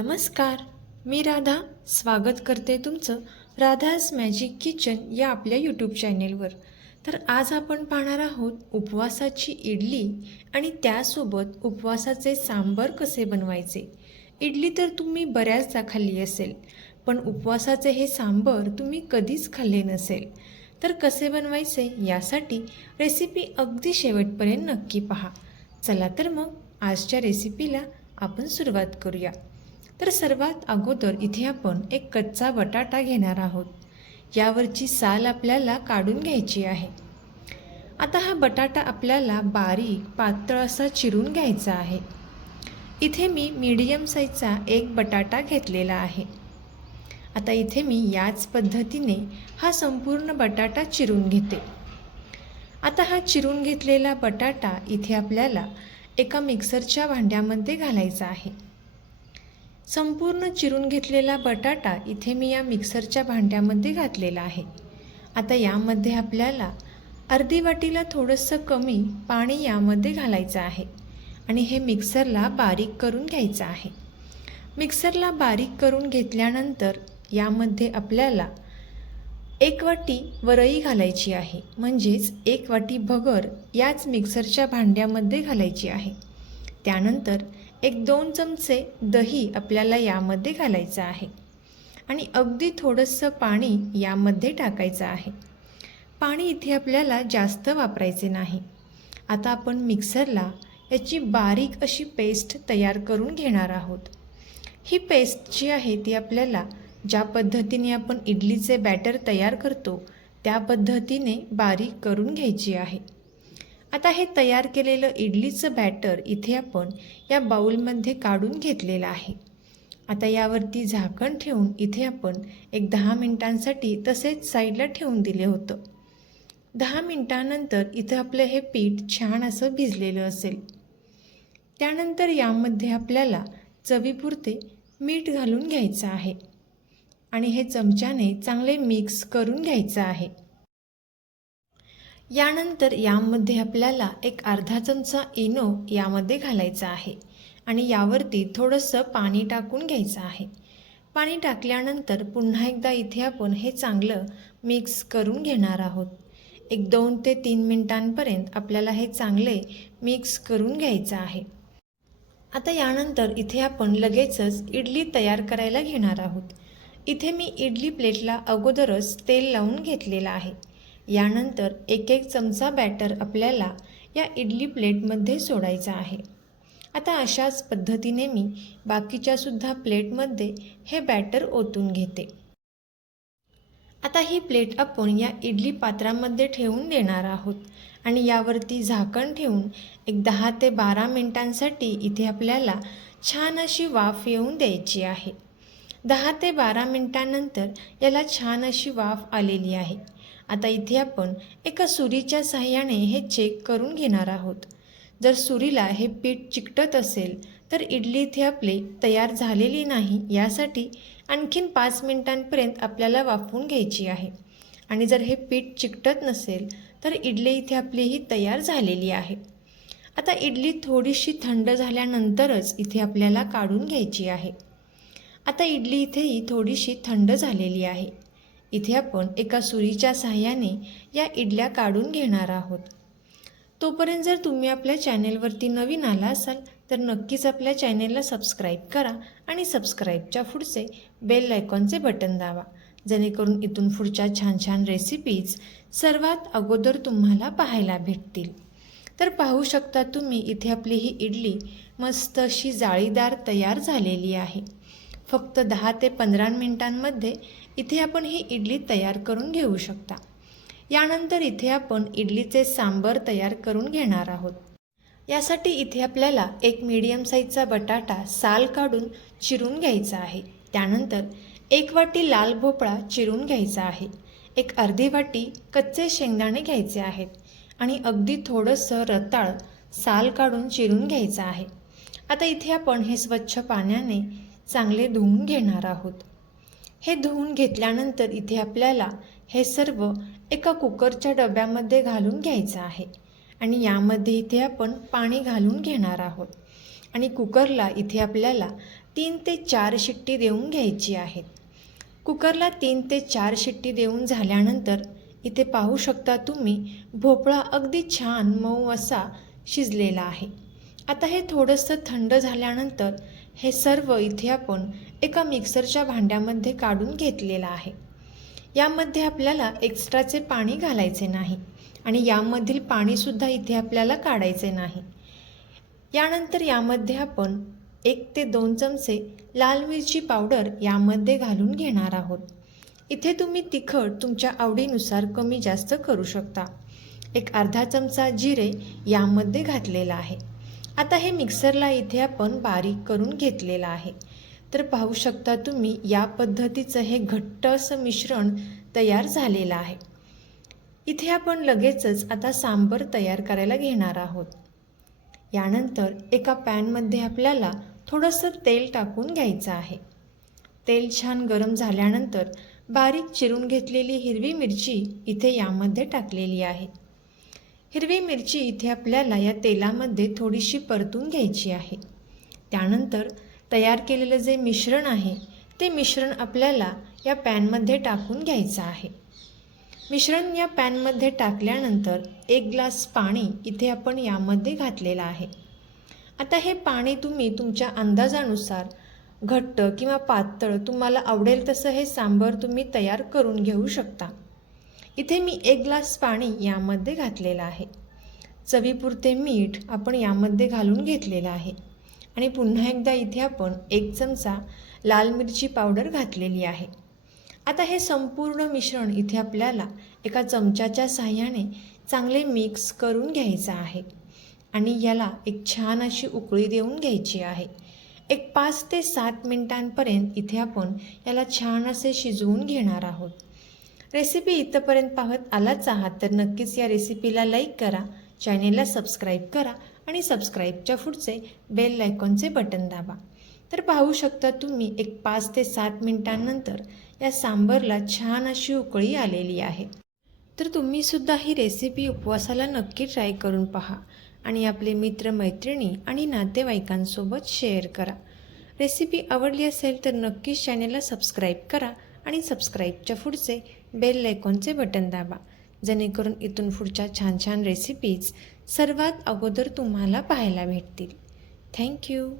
नमस्कार. मी राधा. स्वागत करते तुमचं राधाज मॅजिक किचन या आपल्या यूट्यूब चॅनेलवर तर आज आपण पाहणार आहोत उपवासाची इडली आणि त्यासोबत उपवासाचे सांबर कसे बनवायचे. इडली तर तुम्ही बऱ्याचदा खाल्ली असेल पण उपवासाचे हे सांबर तुम्ही कधीच खाल्ले नसेल. तर कसे बनवायचे यासाठी रेसिपी अगदी शेवटपर्यंत नक्की पहा. चला तर मग आजच्या रेसिपीला आपण सुरुवात करूया. तर सर्वात अगोदर इथे आपण एक कच्चा बटाटा घेणार आहोत. यावरची साल आपल्याला काढून घ्यायची आहे. आता हा बटाटा आपल्याला बारीक पातळ असा चिरून घ्यायचा आहे. इथे मी मीडियम साईजचा एक बटाटा घेतलेला आहे. आता इथे मी याच पद्धतीने हा संपूर्ण बटाटा चिरून घेते. आता हा चिरून घेतलेला बटाटा इथे आपल्याला एका मिक्सरच्या भांड्यामध्ये घालायचा आहे. संपूर्ण चिरून घेतलेला बटाटा इथे मी या मिक्सरच्या भांड्यामध्ये घातलेला आहे. आता यामध्ये आपल्याला अर्धी वाटीला थोडंसं कमी पाणी यामध्ये घालायचं आहे आणि हे मिक्सरला बारीक करून घ्यायचं आहे. मिक्सरला बारीक करून घेतल्यानंतर यामध्ये आपल्याला एक वाटी वरई घालायची आहे म्हणजेच एक वाटी भगर याच मिक्सरच्या भांड्यामध्ये घालायची आहे. त्यानंतर एक दोन चमचे दही आपल्याला यामध्ये घालायचं आहे. आणि अगदी थोडंसं पाणी यामध्ये टाकायचं आहे. पाणी इथे आपल्याला जास्त वापरायचे नाही. आता आपण मिक्सरला याची बारीक अशी पेस्ट तयार करून घेणार आहोत. ही पेस्ट जी आहे ती आपल्याला ज्या पद्धतीने आपण इडलीचे बॅटर तयार करतो त्या पद्धतीने बारीक करून घ्यायची आहे. आता हे तयार केलेलं इडलीचं बॅटर इथे आपण या बाऊलमध्ये काढून घेतलेलं आहे. आता यावरती झाकण ठेवून इथे आपण एक दहा मिनटांसाठी तसेच साईडला ठेवून दिले होतं. दहा मिनटानंतर इथं आपलं हे पीठ छान असं भिजलेलं असेल. त्यानंतर यामध्ये आपल्याला चवीपुरते मीठ घालून घ्यायचं आहे. आणि हे चमच्याने चांगले मिक्स करून घ्यायचं आहे. यानंतर यामध्ये आपल्याला एक अर्धा चमचा इनो यामध्ये घालायचा आहे आणि यावरती थोडंसं पाणी टाकून घ्यायचं आहे. पाणी टाकल्यानंतर पुन्हा एकदा इथे आपण हे चांगलं मिक्स करून घेणार आहोत. एक दोन ते तीन मिनटांपर्यंत आपल्याला हे चांगले मिक्स करून घ्यायचं आहे. आता यानंतर इथे आपण लगेचच इडली तयार करायला घेणार आहोत. इथे मी इडली प्लेटला अगोदरच तेल लावून घेतलेलं आहे. यानंतर एक एक चमचा बॅटर आपल्याला या इडली प्लेटमध्ये सोडायचा आहे. आता अशाच पद्धतीने मी बाकीच्यासुद्धा प्लेटमध्ये हे बॅटर ओतून घेते. आता ही प्लेट आपण या इडली पात्रामध्ये ठेवून देणार आहोत आणि यावरती झाकण ठेवून एक दहा ते बारा मिनटांसाठी इथे आपल्याला छान अशी वाफ येऊन द्यायची आहे. दहा ते बारा मिनटानंतर याला छान अशी वाफ आलेली आहे. आता इथे आपण एका सुरीच्या साह्याने हे चेक करून घेणार आहोत. जर सुरीला हे पीठ चिकटत असेल तर इडली इथे आपली तयार झालेली नाही यासाठी आणखीन पाच मिनटांपर्यंत आपल्याला वाफवून घ्यायची आहे. आणि जर हे पीठ चिकटत नसेल तर इडली इथे आपली ही तयार झालेली आहे. आता इडली थोडीशी थंड झाल्यानंतरच इथे आपल्याला काढून घ्यायची आहे. आता इडली इथेही थोडीशी थंड झालेली आहे. इथे आपण एका सुरीच्या साह्याने या इडल्या काढून घेणार आहोत. तोपर्यंत जर तुम्ही आपल्या चॅनेलवरती नवीन आला असाल तर नक्कीच आपल्या चॅनेलला सबस्क्राईब करा आणि सबस्क्राईबच्या पुढचे बेल आयकॉनचे बटन दाबा. जेणेकरून इथून पुढच्या छान छान रेसिपीज सर्वात अगोदर तुम्हाला पाहायला भेटतील. तर पाहू शकता तुम्ही इथे आपली ही इडली मस्त अशी जाळीदार तयार झालेली आहे. फक्त दहा ते पंधरा मिनिटांमध्ये इथे आपण ही इडली तयार करून घेऊ शकता. यानंतर इथे आपण इडलीचे सांबर तयार करून घेणार आहोत. यासाठी इथे आपल्याला एक मीडियम साईजचा बटाटा साल काढून चिरून घ्यायचा आहे. त्यानंतर एक वाटी लाल भोपळा चिरून घ्यायचा आहे. एक अर्धी वाटी कच्चे शेंगदाणे घ्यायचे आहेत. आणि अगदी थोडंसं रताळ साल काढून चिरून घ्यायचं आहे. आता इथे आपण हे स्वच्छ पाण्याने चांगले धुवून घेणार आहोत. हे धुवून घेतल्यानंतर इथे आपल्याला हे सर्व एका कुकरच्या डब्यामध्ये घालून घ्यायचं आहे. आणि यामध्ये इथे आपण पाणी घालून घेणार आहोत. आणि कुकरला इथे आपल्याला तीन ते चार शिट्टी देऊन घ्यायची आहेत. कुकरला तीन ते चार शिट्टी देऊन झाल्यानंतर इथे पाहू शकता तुम्ही भोपळा अगदी छान मऊ असा शिजलेला आहे. आता हे थोडंसं थंड झाल्यानंतर हे सर्व इथे आपण एका मिक्सरच्या भांड्यामध्ये काढून घेतलेलं आहे. यामध्ये आपल्याला एक्स्ट्राचे पाणी घालायचे नाही आणि यामधील पाणीसुद्धा इथे आपल्याला काढायचे नाही. यानंतर यामध्ये आपण एक ते दोन चमचे लाल मिरची पावडर यामध्ये घालून घेणार आहोत. इथे तुम्ही तिखट तुमच्या आवडीनुसार कमी जास्त करू शकता. एक अर्धा चमचा जिरे यामध्ये घातलेला आहे. आता हे मिक्सरला इथे आपण बारीक करून घेतलेलं आहे. तर पाहू शकता तुम्ही या पद्धतीचं हे घट्ट असं मिश्रण तयार झालेलं आहे. इथे आपण लगेचच आता सांबर तयार करायला घेणार आहोत. यानंतर एका पॅनमध्ये आपल्याला थोडंसं तेल टाकून घ्यायचं आहे. तेल छान गरम झाल्यानंतर बारीक चिरून घेतलेली हिरवी मिरची इथे यामध्ये टाकलेली आहे. हिरवी मिरची इथे आपल्याला या तेलामध्ये थोडीशी परतून घ्यायची आहे. त्यानंतर तयार केलेलं जे मिश्रण आहे ते मिश्रण आपल्याला या पॅनमध्ये टाकून घ्यायचं आहे. मिश्रण या पॅनमध्ये टाकल्यानंतर एक ग्लास पाणी इथे आपण यामध्ये घातलेलं आहे. आता हे पाणी तुम्ही तुमच्या अंदाजानुसार घट्ट किंवा पातळ तुम्हाला आवडेल तसं हे सांबर तुम्ही तयार करून घेऊ शकता. इथे मी एक ग्लास पाणी यामध्ये घातलेलं आहे. चवीपुरते मीठ आपण यामध्ये घालून घेतलेलं आहे. आणि पुन्हा एकदा इथे आपण एक चमचा लाल मिरची पावडर घातलेली आहे. आता हे संपूर्ण मिश्रण इथे आपल्याला एका चमच्याच्या साह्याने चांगले मिक्स करून घ्यायचं आहे. आणि याला एक छान अशी उकळी देऊन घ्यायची आहे. एक पाच ते सात मिनिटांपर्यंत इथे आपण याला छान असे शिजवून घेणार आहोत. रेसिपी इथंपर्यंत पाहत आलाच आहात तर नक्कीच या रेसिपीला लाईक करा चॅनेलला सबस्क्राईब करा आणि सबस्क्राईबच्या पुढचे बेल लायकॉनचे बटन दाबा. तर पाहू शकता तुम्ही एक पाच ते सात मिनिटांनंतर या सांबरला छान अशी उकळी आलेली आहे. तर तुम्हीसुद्धा ही रेसिपी उपवासाला नक्की ट्राय करून पहा आणि आपले मित्रमैत्रिणी आणि नातेवाईकांसोबत शेअर करा. रेसिपी आवडली असेल तर नक्कीच चॅनेलला सबस्क्राईब करा आणि सबस्क्राईबच्या पुढचे बेल लायकॉनचे बटन दाबा. जेणेकरून इथून पुढच्या छान छान रेसिपीज सर्वात अगोदर तुम्हाला पाहायला भेटतील. थँक्यू